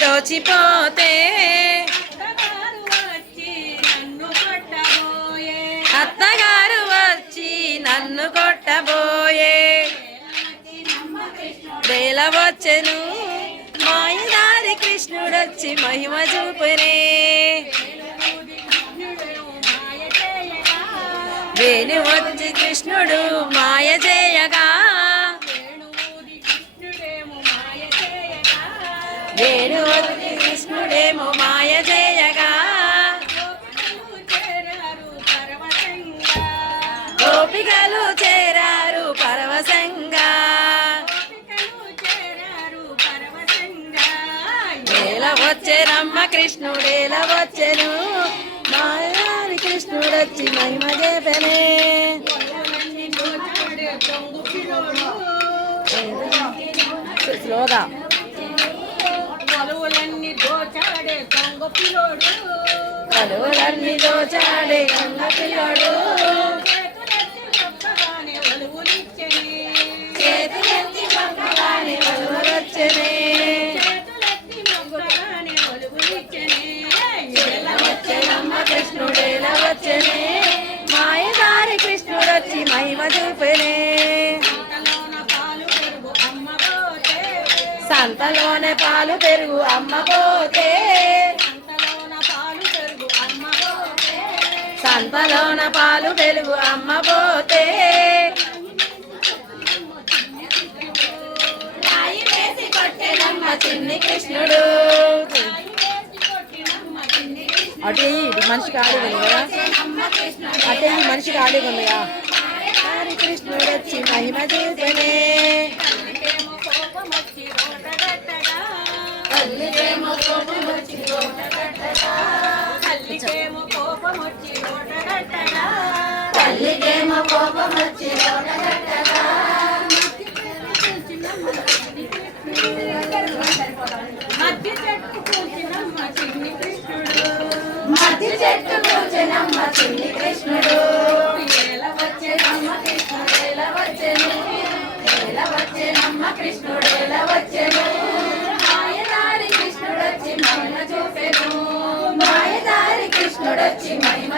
దోచిపోతే అత్తగారు వచ్చి నన్ను కొట్టబోయే వేళ వచ్చెను మాయదారి కృష్ణుడొచ్చి మహిమ చూపునే వేణు వచ్చి కృష్ణుడు మాయ చేయగా వేణు వచ్చి కృష్ణుడేమో మాయ చేయగా గోపికలు చేరారు పరవశంగా వేళ వచ్చెనమ్మ కృష్ణుడేల వచ్చెను మాయదారి కృష్ణుడొచ్చి మహిమ చేపెనే స్లోగా కలువలన్నీ దోచాడే దొంగ పిల్లోడు చేతులెత్తి మొక్కగానే ఒలువులొచ్చెనే వచ్చెనమ్మ కృష్ణుడేల వచ్చెనే మాయదారి కృష్ణుడొచ్చి మహిమ చూపెనే సంతలోనే పాలు పెరుగు అమ్మ పోతే సంతలోన పాలు పెరుగు అమ్మ పోతే రాయి వేసి కొట్టెనమ్మ చిన్ని కృష్ణుడు అటే ఇది మనిషికి ఆడిగా ఉంది కదా అటే ఈ మనిషికి ఆడిగా ఉందిగా హరి కృష్ణుడు వచ్చి మహిమ చేసనే తల్లికేమో కోపం వచ్చి మధ్య చెట్టు కూర్చునమ్మ చిన్ని కృష్ణుడు వచ్చెనమ్మ కృష్ణుడేల వచ్చెను మాయదారి కృష్ణుడొచ్చి మహిమ చూపెను మాయదారి కృష్ణుడొచ్చి మహిమ